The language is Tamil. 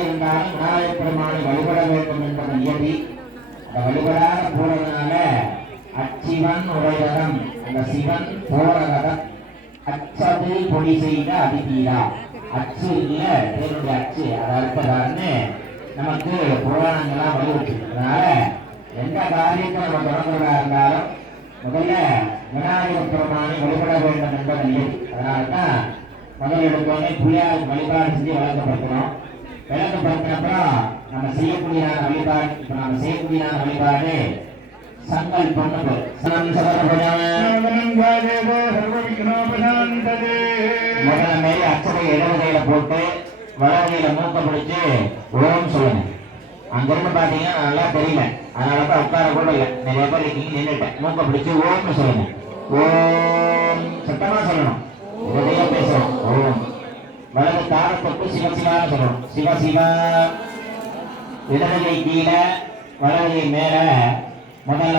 இருந்தாலும் விநாயகப் பெருமானை வழிபட வேண்டும் என்பது நியதி அந்த வழிபடாத போறதுனால அச்சிவன் உடையதம் அந்த சிவன் போறதம் அச்சது பொடி செய்த அதிபீரா அச்சு இல்ல தேவனுடைய அச்சு அதை அற்பதான்னு நமக்கு புராணங்கள்லாம் வலியுறுத்து அதனால எந்த காரியத்தை நம்ம தொடங்குறதா இருந்தாலும் முதல்ல விநாயகர் பெருமானை வழிபட வேண்டும் என்பது நியதி அதனால தான் முதல் எடுத்தோடனே புள்ளியாருக்கு வழிபாடு செஞ்சு வழங்கப்படுத்தணும் விளக்கப்படுத்தின அப்புறம் நம்ம செய்யக்கூடிய வழிபாடு இப்ப நம்ம செய்யக்கூடிய வழிபாடு சங்கல்பம் சனம் முதல்ல மேல அச்சதை இடவகையில போட்டு வளர்கையில மூக்க பிடிச்சு ஓம் சொல்லுங்க. அங்க இருந்து பாத்தீங்கன்னா நல்லா தெரியல. அதனால தான் உட்கார கூட இல்லை. நிறைய பேர் இருக்கீங்க நின்றுட்டேன் மூக்க பிடிச்சு ஓம்னு சொல்லுங்க. ஓம் சத்தமா சொல்லணும் உடனே பேசணும் ஓம் வலது சிவசிவா சொல்லணும் சிவசிவா இடதுகை கீழே வலதுகை மேல முதல்ல